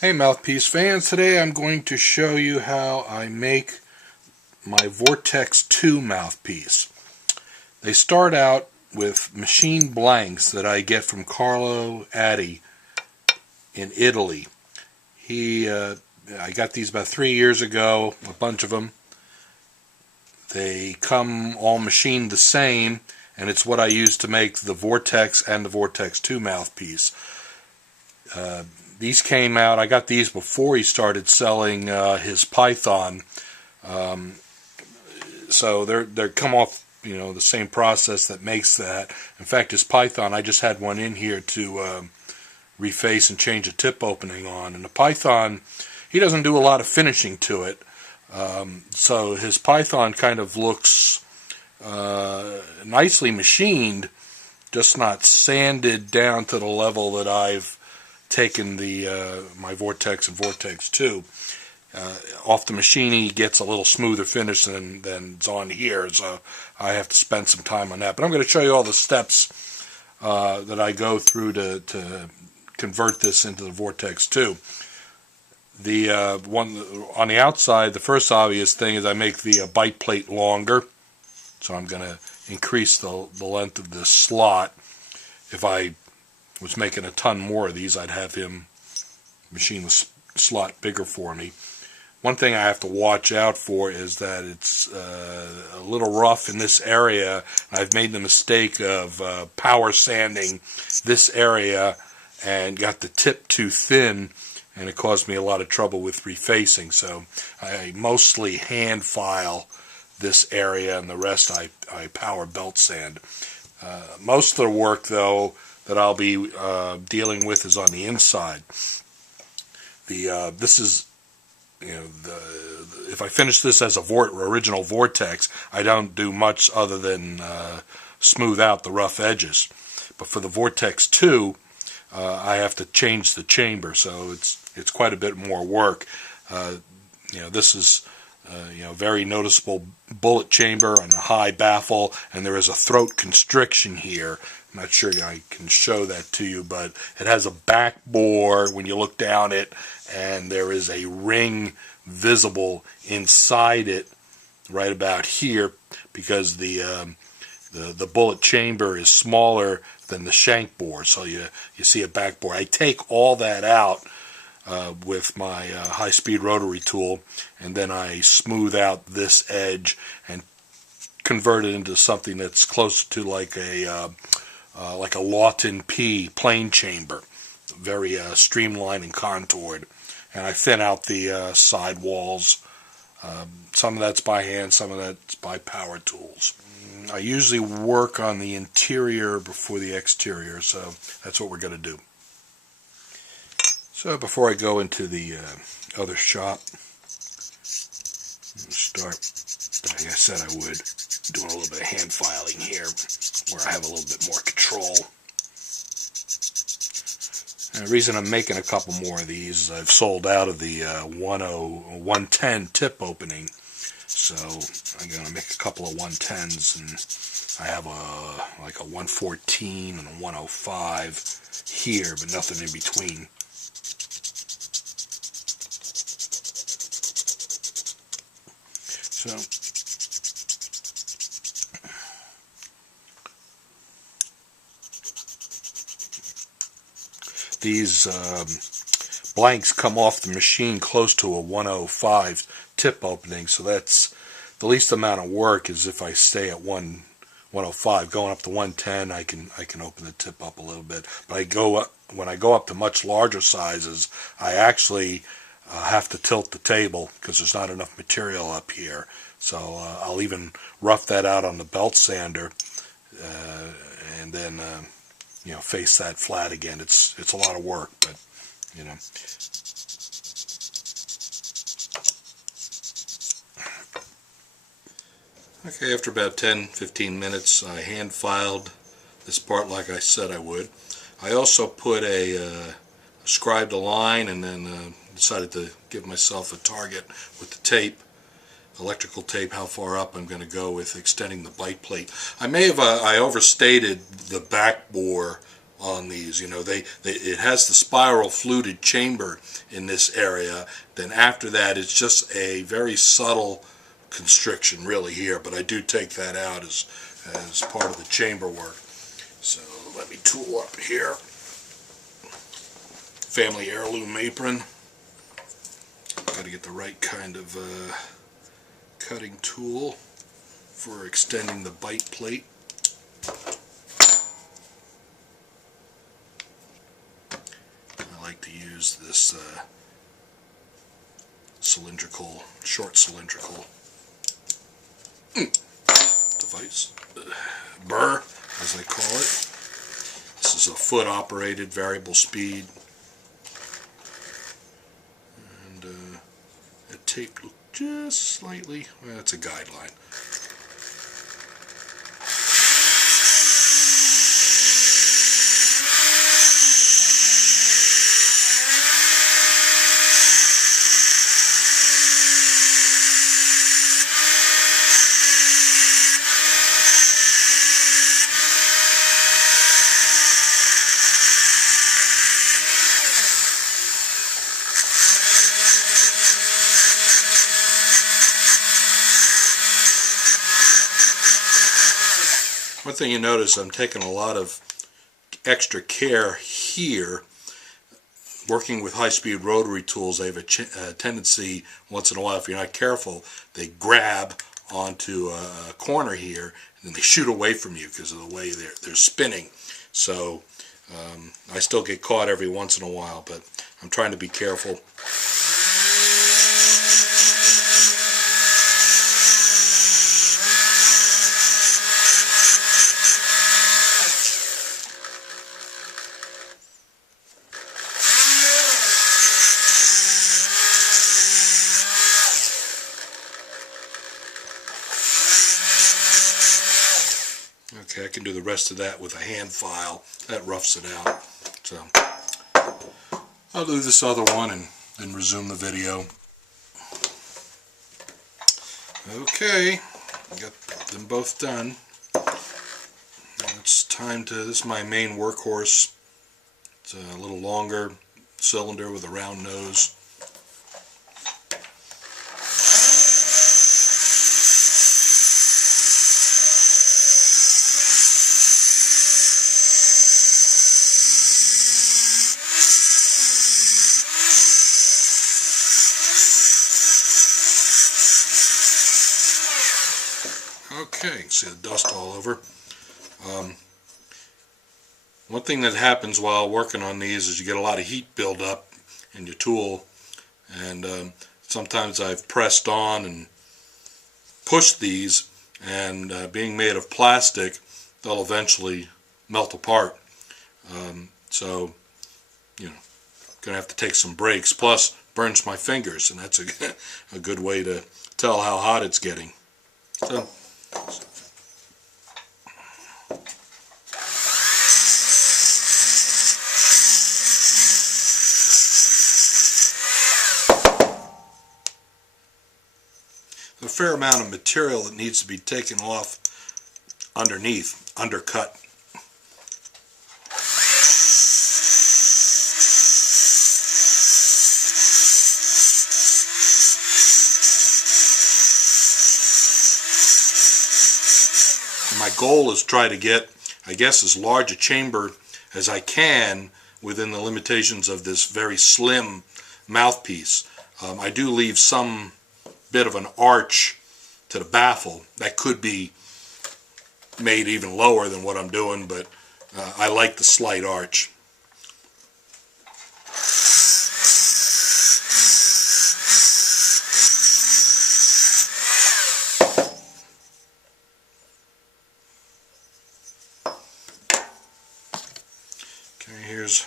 Hey Mouthpiece fans, today I'm going to show you how I make my Vortex 2 mouthpiece. They start out with machine blanks that I get from Carlo Addi in Italy. I got these about 3 years ago, a bunch of them. They come all machined the same, and it's what I use to make the Vortex and the Vortex 2 mouthpiece. These came out, I got these before he started selling his Python. So they're come off, the same process that makes that. In fact, his Python, I just had one in here to reface and change a tip opening on. And the Python, he doesn't do a lot of finishing to it. So his Python kind of looks nicely machined, just not sanded down to the level that I've taken my Vortex and Vortex 2. Off the machine, he gets a little smoother finish than it's on here, so I have to spend some time on that. But I'm going to show you all the steps that I go through to convert this into the Vortex 2. The one on the outside, the first obvious thing is I make the bite plate longer, so I'm going to increase the length of this slot. If I was making a ton more of these, I'd have him machine the slot bigger for me. One thing I have to watch out for is that it's a little rough in this area. I've made the mistake of power sanding this area and got the tip too thin, and it caused me a lot of trouble with refacing. So I mostly hand file this area, and the rest I power belt sand. Most of the work, though, that I'll be dealing with is on the inside. This is, if I finish this as a original Vortex, I don't do much other than smooth out the rough edges. But for the Vortex 2, I have to change the chamber, so it's quite a bit more work. This is very noticeable bullet chamber and a high baffle, and there is a throat constriction here. I'm not sure I can show that to you, but it has a back bore when you look down it, and there is a ring visible inside it right about here because the bullet chamber is smaller than the shank bore, so you see a back bore. I take all that out with my high-speed rotary tool, and then I smooth out this edge and convert it into something that's closer to like a Lawton P plain chamber, very streamlined and contoured. And I thin out the side walls. Some of that's by hand, some of that's by power tools. I usually work on the interior before the exterior, so that's what we're going to do. So before I go into the other shop, I'll start, like I said I would, doing a little bit of hand filing here, where I have a little bit more control. And the reason I'm making a couple more of these is I've sold out of the 110 tip opening, so I'm going to make a couple of 110s, and I have like a 114 and a 105 here, but nothing in between. So these blanks come off the machine close to a 105 tip opening, so that's the least amount of work. Is if I stay at 105, going up to 110, I can open the tip up a little bit. But when I go up to much larger sizes, I actually have to tilt the table because there's not enough material up here. So I'll even rough that out on the belt sander, and then face that flat again. It's a lot of work, but Okay, after about 10-15 minutes, I hand filed this part like I said I would. I also scribed a line, and then decided to give myself a target with the tape, electrical tape, how far up I'm going to go with extending the bite plate. I overstated the back bore on these. You know, it has the spiral fluted chamber in this area. Then after that, it's just a very subtle constriction really here, but I do take that out as part of the chamber work. So let me tool up here. Family heirloom apron. Got to get the right kind of cutting tool for extending the bite plate. I like to use this cylindrical, short cylindrical device, burr as I call it. This is a foot operated variable speed, and that tape looked just slightly, well, that's a guideline. One thing you notice, I'm taking a lot of extra care here. Working with high-speed rotary tools, they have a tendency, once in a while, if you're not careful, they grab onto a corner here, and then they shoot away from you because of the way they're spinning. So I still get caught every once in a while, but I'm trying to be careful. Okay, I can do the rest of that with a hand file. That roughs it out. So I'll do this other one and then resume the video. Okay, got them both done. Now it's time to, this is my main workhorse. It's a little longer cylinder with a round nose. Okay, see the dust all over. One thing that happens while working on these is you get a lot of heat build up in your tool, and sometimes I've pressed on and pushed these, and being made of plastic, they'll eventually melt apart. So, you know, gonna have to take some breaks. Plus, burns my fingers, and that's a good way to tell how hot it's getting. So. A fair amount of material that needs to be taken off underneath, undercut. My goal is try to get, I guess, as large a chamber as I can within the limitations of this very slim mouthpiece. I do leave some bit of an arch to the baffle that could be made even lower than what I'm doing, but I like the slight arch. Okay, here's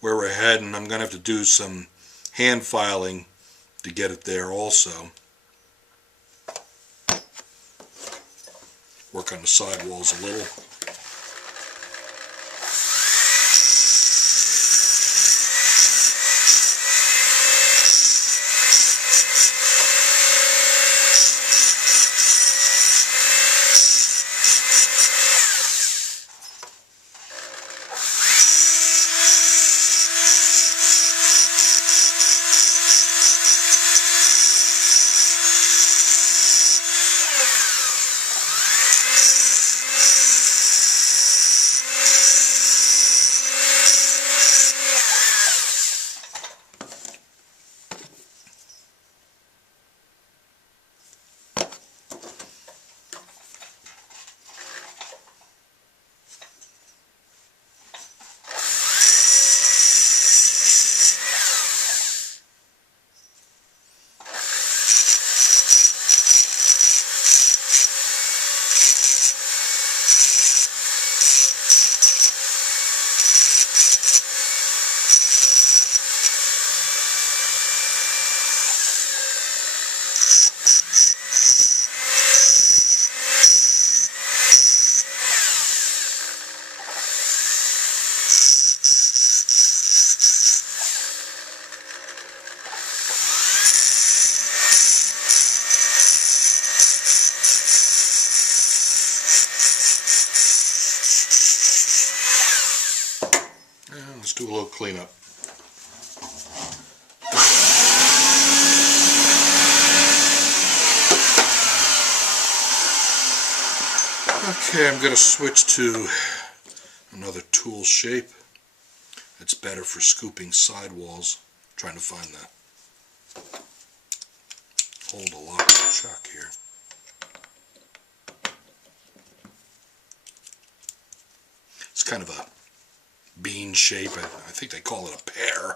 where we're heading. I'm going to have to do some hand filing to get it there also. Work on the sidewalls a little. clean up. Okay, I'm going to switch to another tool shape. It's better for scooping sidewalls. I'm trying to find the hold a lock chuck here. It's kind of a bean shape. I think they call it a pear.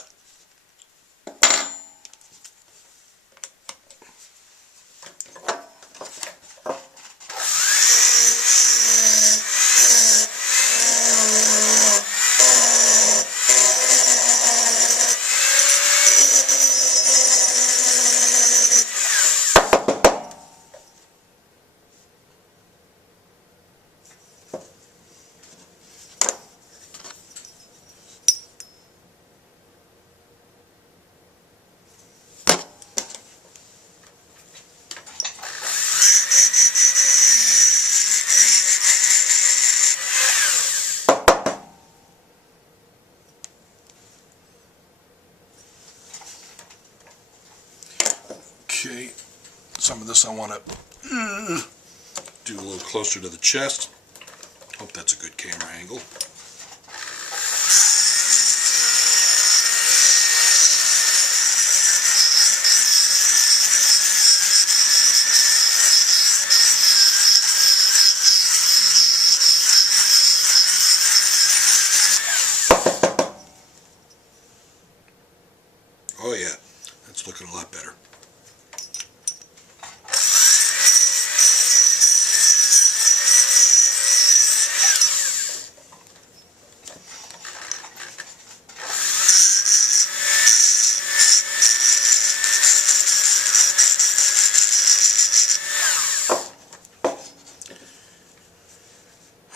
Okay, some of this I want to do a little closer to the chest. Hope that's a good camera angle. Oh yeah, that's looking a lot better.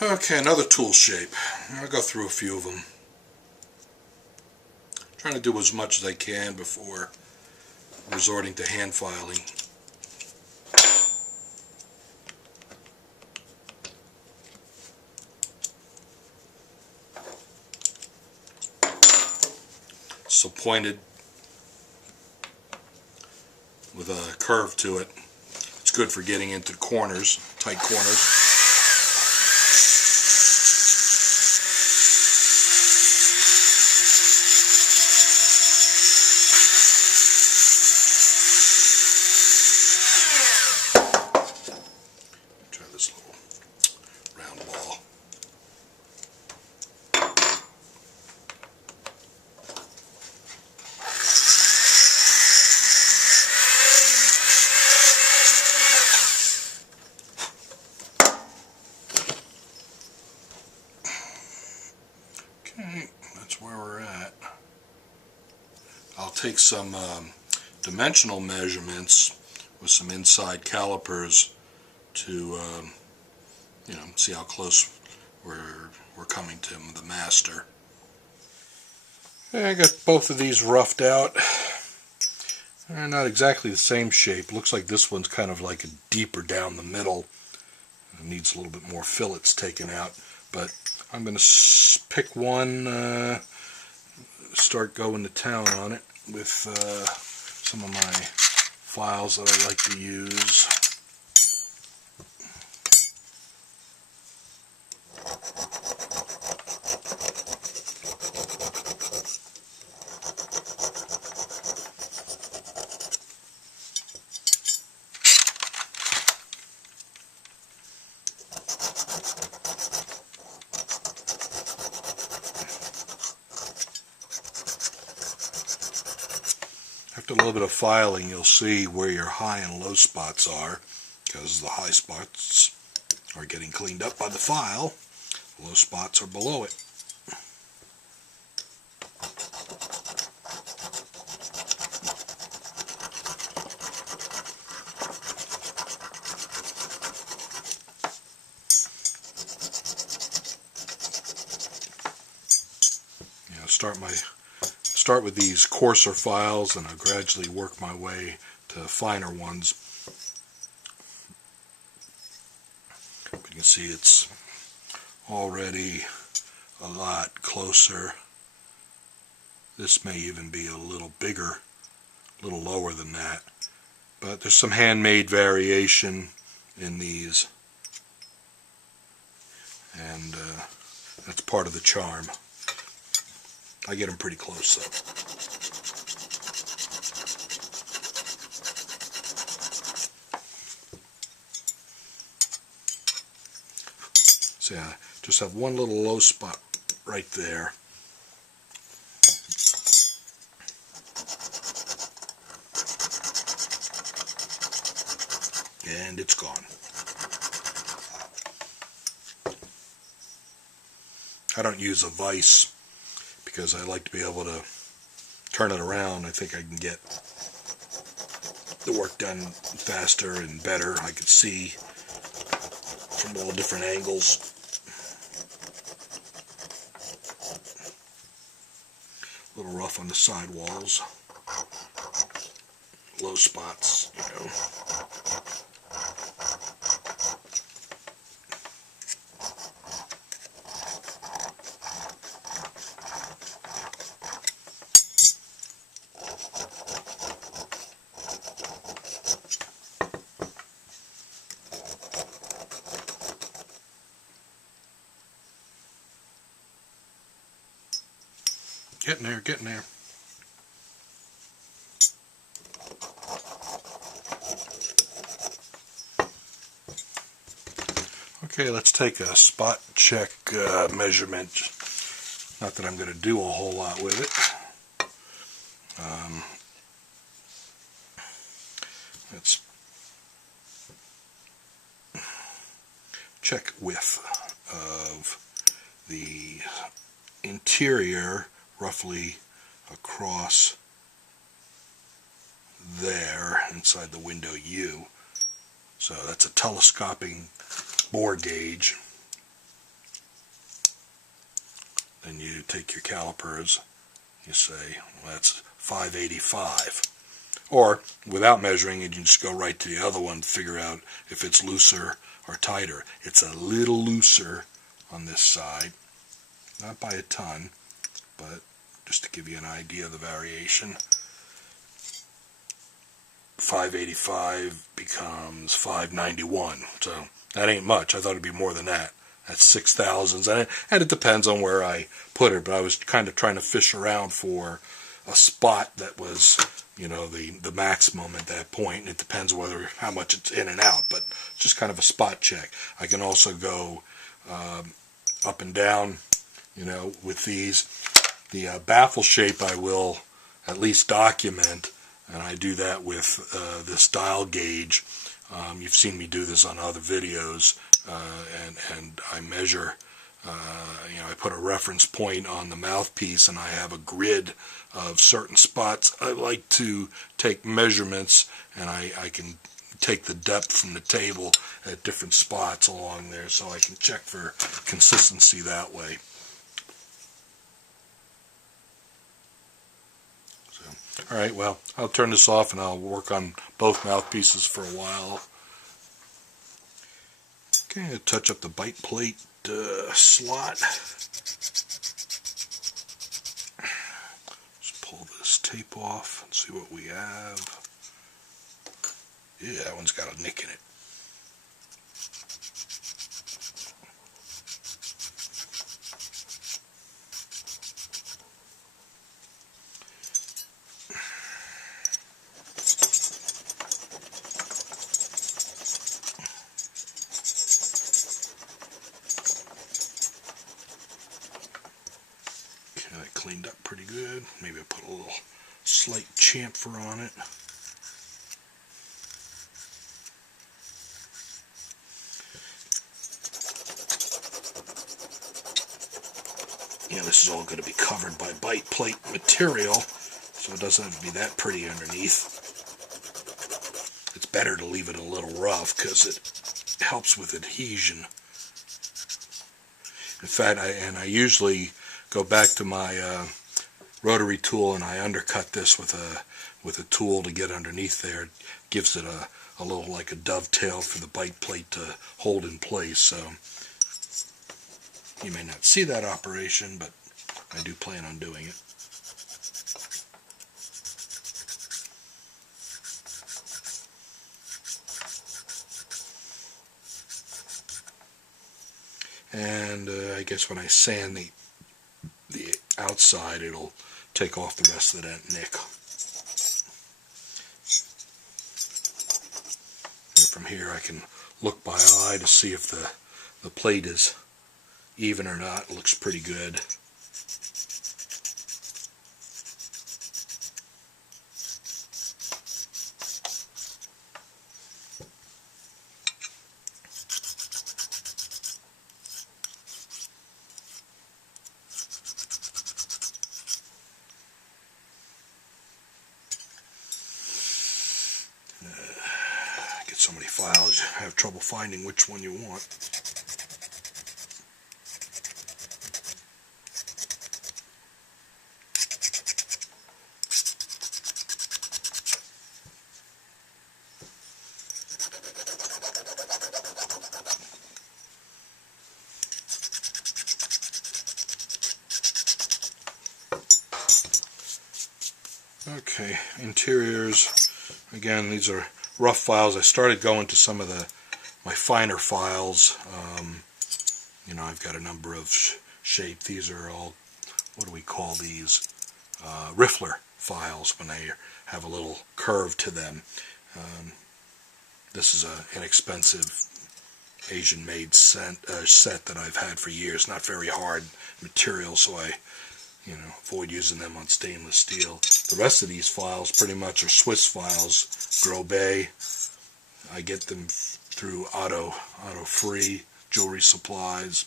Okay, another tool shape. I'll go through a few of them. Trying to do as much as I can before resorting to hand filing. So pointed with a curve to it. It's good for getting into corners, tight corners. Try this little round ball. Okay, that's where we're at. I'll take some dimensional measurements with some inside calipers to see how close we're coming to the master. I got both of these roughed out. They're not exactly the same shape. Looks like this one's kind of like a deeper down the middle. It needs a little bit more fillets taken out, but I'm going to pick one, start going to town on it with some of my files that I like to use. After a little bit of filing, you'll see where your high and low spots are, because the high spots are getting cleaned up by the file, the low spots are below it. Start with these coarser files, and I'll gradually work my way to finer ones. You can see it's already a lot closer This may even be a little bigger, a little lower than that. But there's some handmade variation in these. And that's part of the charm. I get them pretty close though. So yeah, just have one little low spot right there. And it's gone. I don't use a vise because I like to be able to turn it around. I think I can get the work done faster and better. I can see from all different angles. A little rough on the side walls. Low spots, you know. Getting there, getting there. Okay, let's take a spot check measurement. Not that I'm going to do a whole lot with it. Let's check width of the interior roughly across there inside the window U. So that's a telescoping bore gauge. Then you take your calipers, you say, well, that's 585. Or, without measuring, you can just go right to the other one to figure out if it's looser or tighter. It's a little looser on this side. Not by a ton, but just to give you an idea of the variation. 585 becomes 591. So that ain't much. I thought it'd be more than that. That's 6,000s. And it depends on where I put it, but I was kind of trying to fish around for a spot that was, you know, the maximum at that point. And it depends whether how much it's in and out, but it's just kind of a spot check. I can also go up and down, you know, with these. The baffle shape I will at least document, and I do that with this dial gauge. You've seen me do this on other videos, and I measure, you know, I put a reference point on the mouthpiece and I have a grid of certain spots. I like to take measurements, and I can take the depth from the table at different spots along there, so I can check for consistency that way. Alright, well, I'll turn this off and I'll work on both mouthpieces for a while. Okay, I'll touch up the bite plate slot. Just pull this tape off and see what we have. Yeah, that one's got a nick in it. Cleaned up pretty good. Maybe I'll put a little slight chamfer on it. Yeah, this is all going to be covered by bite plate material, so it doesn't have to be that pretty underneath. It's better to leave it a little rough because it helps with adhesion. In fact, I usually go back to my rotary tool and I undercut this with a tool to get underneath there. It gives it a little like a dovetail for the bite plate to hold in place. So you may not see that operation, but I do plan on doing it. and I guess when I sand the outside, it'll take off the rest of that nick. And from here I can look by eye to see if the plate is even or not. It looks pretty good. Get so many files, you have trouble finding which one you want. Okay, interiors. Again, these are rough files. I started going to some of my finer files. You know, I've got a number of shape. These are all, what do we call these? Riffler files, when they have a little curve to them. This is an inexpensive Asian-made set that I've had for years. Not very hard material, so I avoid using them on stainless steel. The rest of these files pretty much are Swiss files, Grobet. I get them through Auto Free Jewelry Supplies.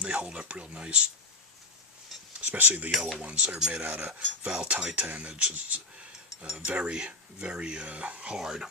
They hold up real nice, especially the yellow ones. They're made out of Val Titan. It's just very, very hard.